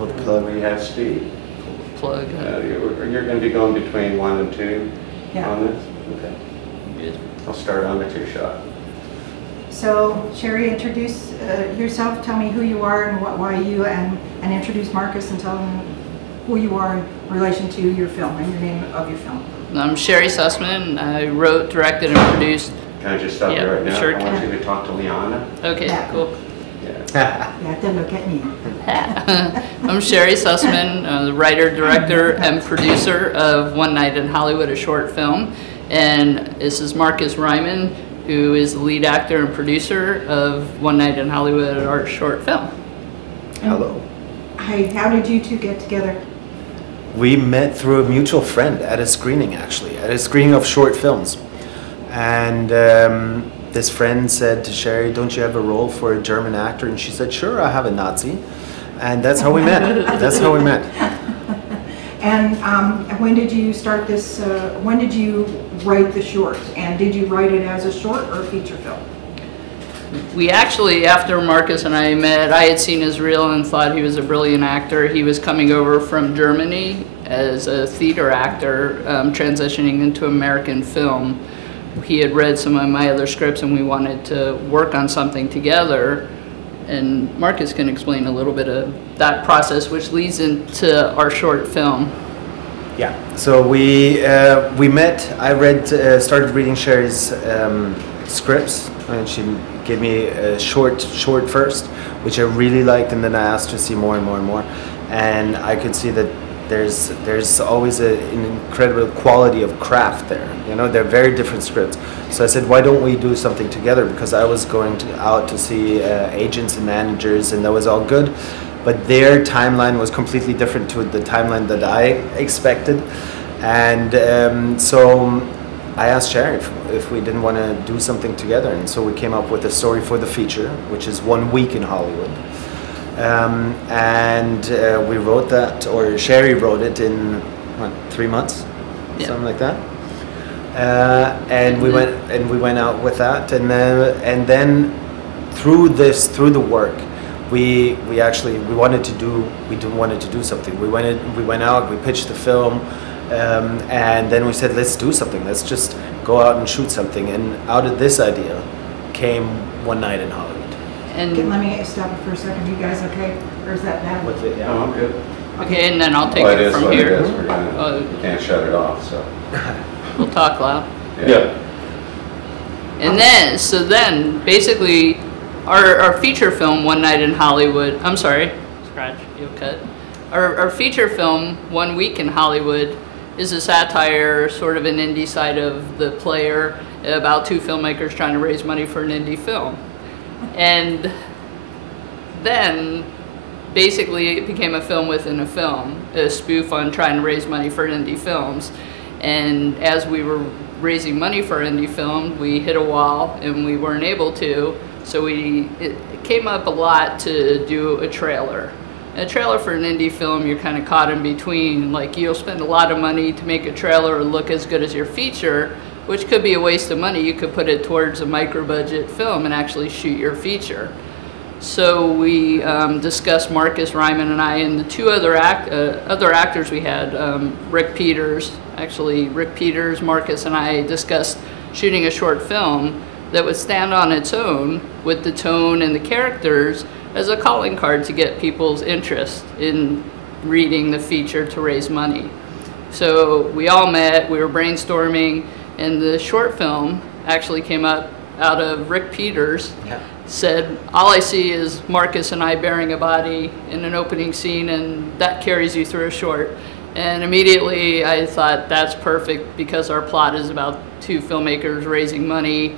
Pull the plug. We have Steve. Plug. You're going to be going between 1 and 2 on this? Okay. Good. I'll start on the 2 shot. So, Sherry, introduce yourself. Tell me who you are and why you, and introduce Marcus and tell him who you are in relation to your film and your name of your film. I'm Sherry Sussman. I wrote, directed, and produced. Can I just stop you right now? Sure. I want you to talk to Liana. Okay, cool. Yeah. You have to look at me. I'm Sherry Sussman, the writer, director, and producer of One Night in Hollywood, a short film. And this is Marcus Ryman, who is the lead actor and producer of One Night in Hollywood, our short film. Hello. Hi, how did you two get together? We met through a mutual friend at a screening, actually, at a screening of short films. And this friend said to Sherry, don't you have a role for a German actor? And she said, sure, I have a Nazi. And that's how we met. That's how we met. And when did you start this, when did you write the short? And did you write it as a short or a feature film? We actually, after Marcus and I met, I had seen his reel and thought he was a brilliant actor. He was coming over from Germany as a theater actor, transitioning into American film. He had read some of my other scripts and we wanted to work on something together. And Marcus can explain a little bit of that process, which leads into our short film. Yeah, so we met. I started reading Sherry's scripts, and she gave me a short first, which I really liked, and then I asked her to see more and more and more. And I could see that there's always an incredible quality of craft there. You know, they're very different scripts. So I said, why don't we do something together? Because I was going out to see agents and managers, and that was all good. But their timeline was completely different to the timeline that I expected. And so I asked Sherry if we didn't want to do something together. And so we came up with a story for the feature, which is 1 week in Hollywood. We wrote that, or Sherry wrote it in, what, 3 months? Yeah. Something like that. And we went out with that, and then through the work, we wanted to do something. We went out, we pitched the film, and then we said, let's do something. Let's just go out and shoot something. And out of this idea came One Night in Hollywood. And let me stop it for a second. You guys okay? Or is that bad? With it, yeah. No, I'm good. Okay, and then I'll take it from here. It is. We can't shut it off, so. We'll talk loud. Yeah. And then basically, our feature film, One Night in Hollywood, I'm sorry, scratch, you'll cut. Our feature film, 1 week in Hollywood, is a satire, sort of an indie side of The Player, about 2 filmmakers trying to raise money for an indie film. And then, basically, it became a film within a film, a spoof on trying to raise money for indie films. And as we were raising money for indie film, we hit a wall and we weren't able to. So it came up a lot to do a trailer. And a trailer for an indie film, you're kind of caught in between. Like, you'll spend a lot of money to make a trailer look as good as your feature, which could be a waste of money. You could put it towards a micro-budget film and actually shoot your feature. So we discussed, Marcus Ryman and I, and the 2 other actors we had, Rick Peters, Marcus and I discussed shooting a short film that would stand on its own with the tone and the characters as a calling card to get people's interest in reading the feature to raise money. So we all met, we were brainstorming, and the short film actually came up out of Rick Peters. Yeah. Said, all I see is Marcus and I bearing a body in an opening scene, and that carries you through a short. And immediately I thought, that's perfect, because our plot is about 2 filmmakers raising money.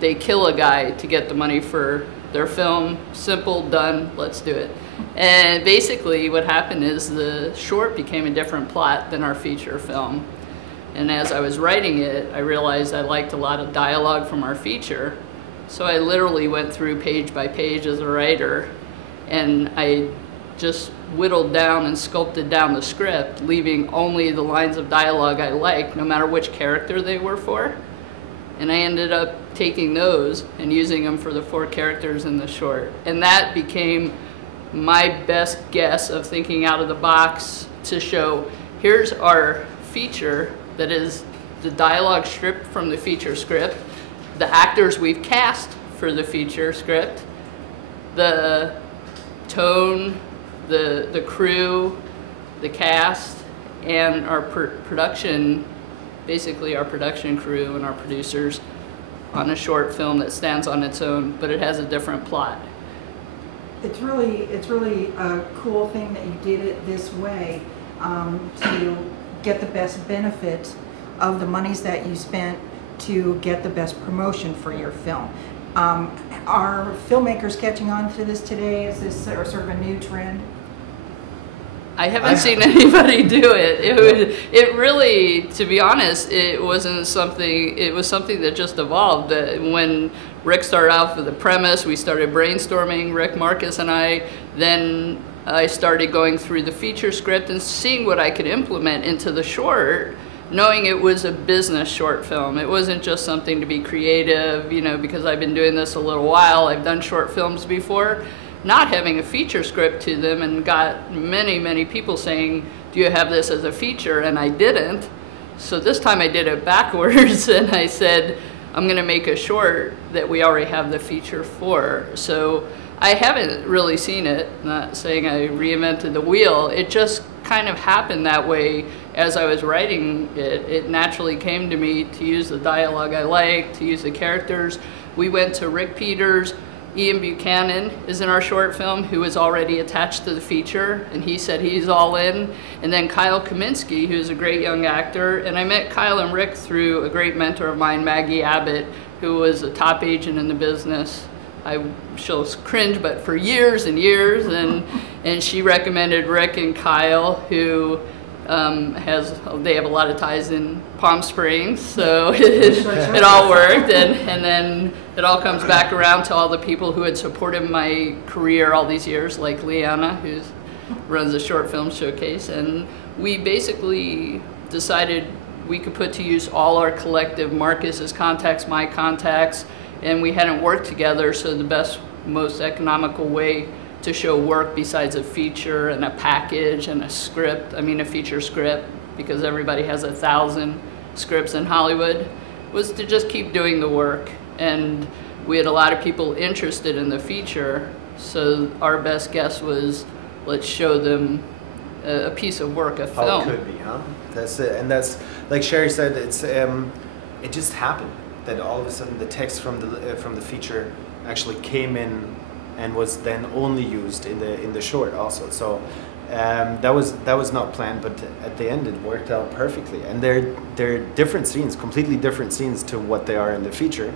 They kill a guy to get the money for their film. Simple, done, let's do it. And basically what happened is the short became a different plot than our feature film. And as I was writing it, I realized I liked a lot of dialogue from our feature. So I literally went through page by page as a writer, and I just whittled down and sculpted down the script, leaving only the lines of dialogue I liked, no matter which character they were for. And I ended up taking those and using them for the 4 characters in the short. And that became my best guess of thinking out of the box to show, here's our feature that is the dialogue stripped from the feature script, the actors we've cast for the feature script, the tone, the crew, the cast, and our production, basically our production crew and our producers on a short film that stands on its own, but it has a different plot. It's really a cool thing that you did it this way to get the best benefit of the monies that you spent to get the best promotion for your film. Are filmmakers catching on to this today? Is this sort of a new trend? I haven't seen anybody do it. It really, to be honest, it wasn't something, it was something that just evolved. When Rick started out with the premise, we started brainstorming, Rick, Marcus, and I. Then I started going through the feature script and seeing what I could implement into the short, knowing it was a business short film. It wasn't just something to be creative, you know, because I've been doing this a little while. I've done short films before. Not having a feature script to them, and got many people saying, do you have this as a feature? And I didn't. So this time I did it backwards and I said, I'm gonna make a short that we already have the feature for. So I haven't really seen it, not saying I reinvented the wheel. It just kind of happened that way as I was writing it. It naturally came to me to use the dialogue I like, to use the characters. We went to Rick Peters. Ian Buchanan is in our short film, who is already attached to the feature, and he said he's all in. And then Kyle Kaminsky, who's a great young actor. And I met Kyle and Rick through a great mentor of mine, Maggie Abbott, who was a top agent in the business. She'll cringe, but for years and years. And she recommended Rick and Kyle, who they have a lot of ties in Palm Springs, so it all worked, and then it all comes back around to all the people who had supported my career all these years, like Leanna, who runs the short film showcase, and we basically decided we could put to use all our collective, Marcus's contacts, my contacts, and we hadn't worked together, so the best, most economical way to show work besides a feature and a package and a script, I mean a feature script, because everybody has 1,000 scripts in Hollywood, was to just keep doing the work. And we had a lot of people interested in the feature, so our best guess was, let's show them a piece of work, a film. How it could be, huh? That's it. And that's, like Sherry said, it's it just happened that all of a sudden the text from the feature actually came in and was then only used in the short also. So that was not planned, but at the end it worked out perfectly. And they're different scenes, completely different scenes to what they are in the feature,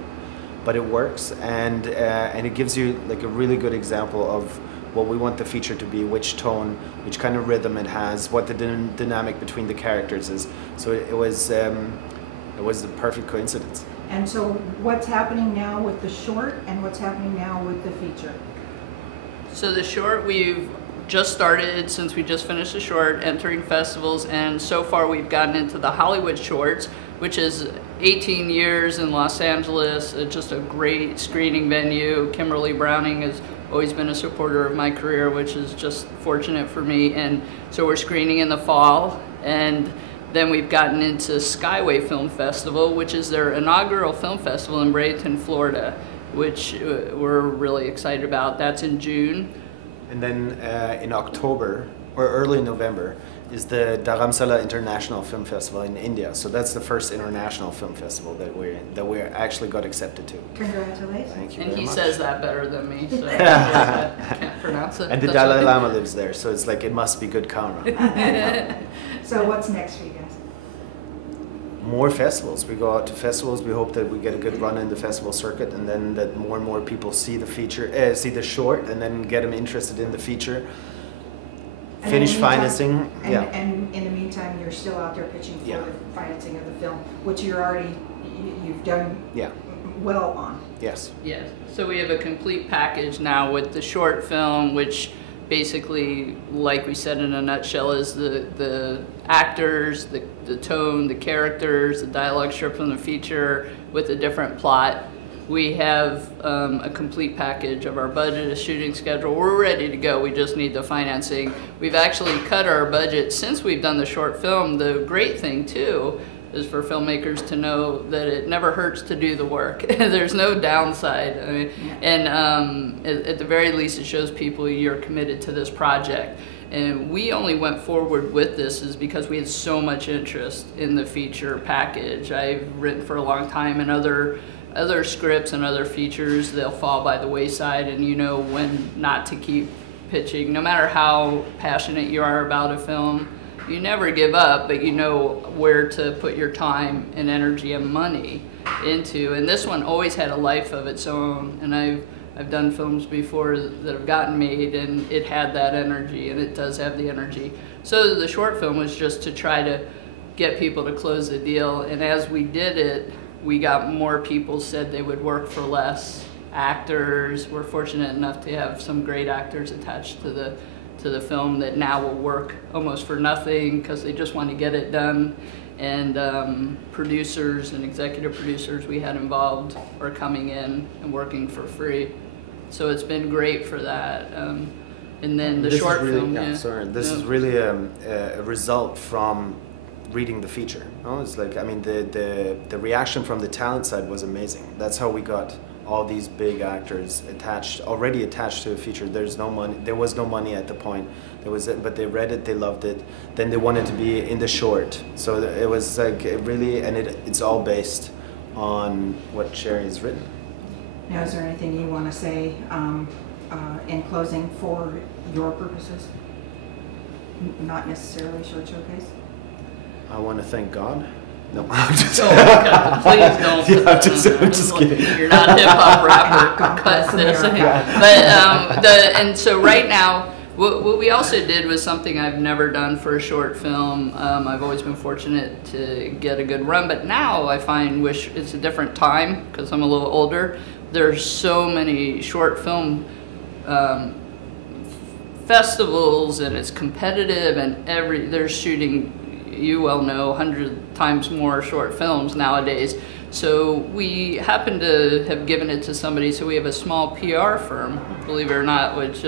but it works, and it gives you like a really good example of what we want the feature to be, which tone, which kind of rhythm it has, what the dynamic between the characters is. So it was a perfect coincidence. And so what's happening now with the short and what's happening now with the feature? So the short, we've just started, since we just finished the short, entering festivals, and so far we've gotten into the Hollywood Shorts, which is 18 years in Los Angeles, just a great screening venue. Kimberly Browning has always been a supporter of my career, which is just fortunate for me, and so we're screening in the fall, and then we've gotten into Skyway Film Festival, which is their inaugural film festival in Bradenton, Florida, which we're really excited about. That's in June. And then in October, or early November, is the Dharamsala International Film Festival in India. So that's the first international film festival that we actually got accepted to. Congratulations. Thank you And very he much. says that better than me, so I can't pronounce it. And the That's Dalai okay. Lama lives there, so it's like it must be good karma. So what's next for you guys? More festivals. We go out to festivals. We hope that we get a good run in the festival circuit, and then that more and more people see the feature, see the short, and then get them interested in the feature. And Finish in the meantime- financing. Yeah. And in the meantime, you're still out there pitching for Yeah. the financing of the film, which you've done Yeah. well on. Yes. Yes, so we have a complete package now with the short film, which basically, like we said in a nutshell, is the actors, the tone, the characters, the dialogue strip from the feature with a different plot. We have a complete package of our budget, a shooting schedule. We're ready to go. We just need the financing. We've actually cut our budget since we've done the short film. The great thing too is for filmmakers to know that it never hurts to do the work. There's no downside. I mean, and at the very least, it shows people you're committed to this project. And we only went forward with this is because we had so much interest in the feature package. I've written for a long time, and other scripts and other features, they'll fall by the wayside, and you know when not to keep pitching. No matter how passionate you are about a film, you never give up, but you know where to put your time and energy and money into. And this one always had a life of its own, and I've done films before that have gotten made, and it had that energy, and it does have the energy. So the short film was just to try to get people to close the deal, and as we did it, we got more people said they would work for less. Actors, we're fortunate enough to have some great actors attached to the film that now will work almost for nothing because they just want to get it done. And producers and executive producers we had involved are coming in and working for free. So it's been great for that. And then the short film. This is really a result from reading the feature. No? It's like, I mean, the reaction from the talent side was amazing. That's how we got all these big actors already attached to a feature. There's no money. There was no money at the point. But they read it, they loved it. Then they wanted to be in the short. So it was like it's all based on what Sherry has written. Now, is there anything you want to say in closing for your purposes? Not necessarily short showcase. I want to thank God. No, I'm just. Oh, God, please don't. Yeah, I'm just kidding. You're not a hip hop rapper. Cut this. But and so right now, what we also did was something I've never done for a short film. I've always been fortunate to get a good run, but now I find it's a different time because I'm a little older. There's so many short film festivals, and it's competitive, and they're shooting. You well know 100 times more short films nowadays. So we happen to have given it to somebody. So we have a small PR firm, believe it or not, which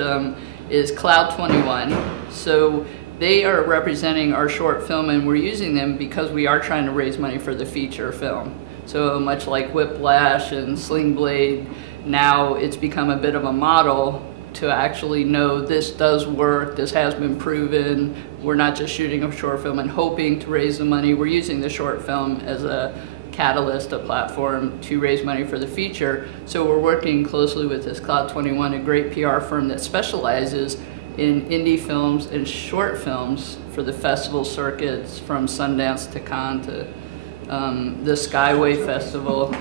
is Cloud 21. So they are representing our short film, and we're using them because we are trying to raise money for the feature film. So much like Whiplash and Sling Blade, now it's become a bit of a model to actually know this does work, this has been proven. We're not just shooting a short film and hoping to raise the money. We're using the short film as a catalyst, a platform to raise money for the feature. So we're working closely with this Cloud 21, a great PR firm that specializes in indie films and short films for the festival circuits, from Sundance to Cannes to the Skyway Festival.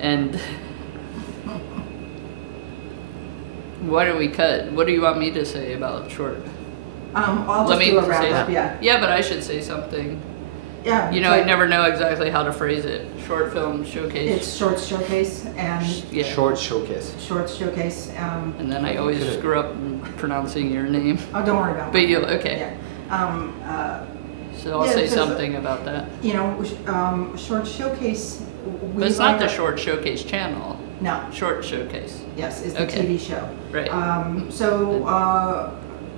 And why do we cut? What do you want me to say about short? I'll just do a wrap up, yeah. Yeah, but I should say something. Yeah. You know, I never know exactly how to phrase it. Short film showcase. It's short showcase and short showcase. Short showcase. And then I always screw up pronouncing your name. Oh, don't worry about it. But you okay? Yeah. So I'll say something about that. You know, short showcase. But it's not the short showcase channel. No. Short showcase. Yes, it's the TV show. Right.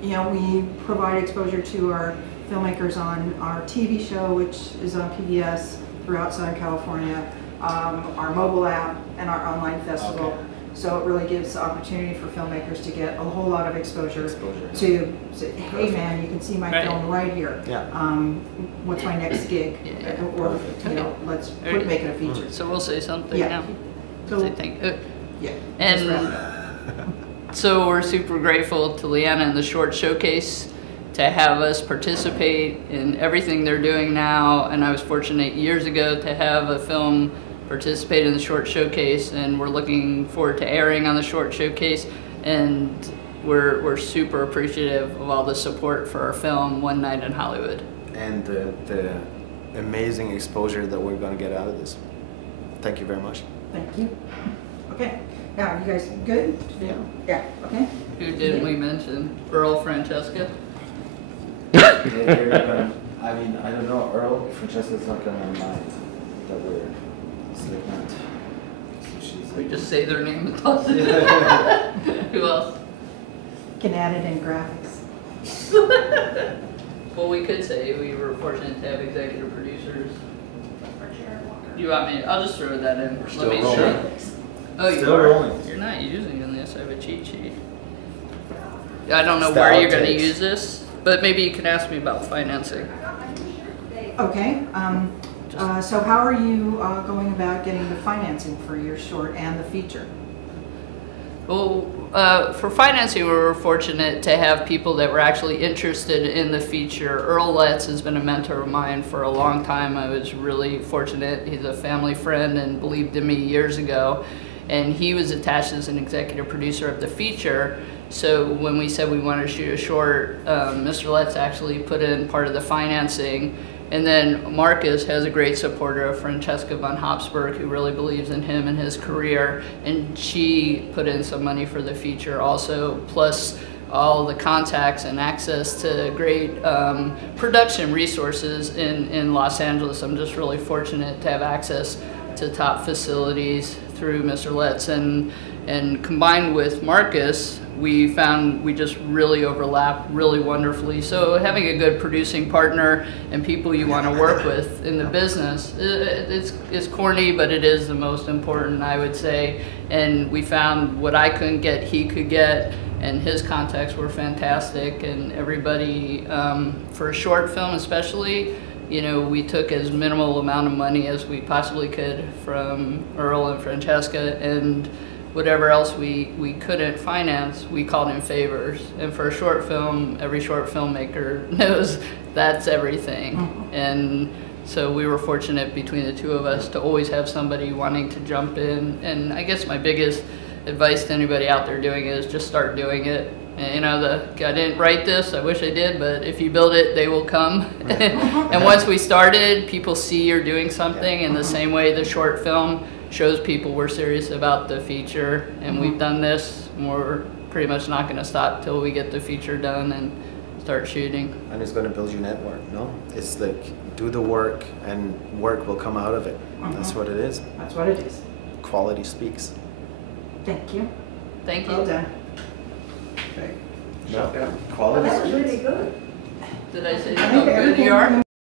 You know, we provide exposure to our filmmakers on our TV show, which is on PBS throughout Southern California, our mobile app, and our online festival. Okay. So it really gives the opportunity for filmmakers to get a whole lot of exposure. To say, hey man, you can see my film right here. Yeah. What's my next gig? Or, you know, let's make it a feature. So we'll say something now. So, yeah. And so we're super grateful to Leanna and the Short Showcase to have us participate in everything they're doing now. And I was fortunate years ago to have a film participate in the Short Showcase, and we're looking forward to airing on the Short Showcase. And we're super appreciative of all the support for our film, One Night in Hollywood. And the amazing exposure that we're going to get out of this. Thank you very much. Thank you. Okay. Now, you guys good? Yeah. Yeah. Okay. Who didn't we mention? Earl Francesca? They're not gonna, I mean, I don't know, Earl, Francesca's not going to mind that we're Slipknot. So she's We just say their name and toss it. Who else? Can add it in graphics. Well, we could say we were fortunate to have executive producers. You want me? I'll just throw that in. Still Let me rolling. Oh, you Still are? rolling. You're not using this. I have a cheat sheet. I don't know It's the where you're going to outtakes. use this, but maybe you can ask me about financing. Okay, so how are you going about getting the financing for your short and the feature? Well, for financing, we were fortunate to have people that were actually interested in the feature. Earl Letts has been a mentor of mine for a long time. I was really fortunate. He's a family friend and believed in me years ago. And he was attached as an executive producer of the feature. So when we said we wanted to shoot a short, Mr. Letts actually put in part of the financing. And then Marcus has a great supporter of Francesca von Habsburg, who really believes in him and his career, and she put in some money for the feature also, plus all the contacts and access to great production resources in Los Angeles. I'm just really fortunate to have access to top facilities through Mr. Letts, and combined with Marcus, we found we just really overlap really wonderfully. So having a good producing partner and people you want to work with in the business, it's corny, but it is the most important, I would say. And we found what I couldn't get, he could get, and his contacts were fantastic. And everybody, for a short film especially, you know, we took as minimal amount of money as we possibly could from Earl and Francesca, and whatever else we couldn't finance, we called in favors. And for a short film, every short filmmaker knows that's everything. Mm-hmm. And so we were fortunate between the two of us to always have somebody wanting to jump in. And I guess my biggest advice to anybody out there doing it is just start doing it. And, you know, I didn't write this, I wish I did, but if you build it, they will come. And once we started, people see you're doing something in the same way the short film shows people we're serious about the feature, and we've done this, and we're pretty much not going to stop till we get the feature done and start shooting. And it's going to build your network, no? It's like, do the work and work will come out of it. That's what it is. That's what it is. Quality speaks. Thank you. Thank you. Well done. Okay. No. Shut down. Quality That was speaks. really good. Did I say I how think good everything you are?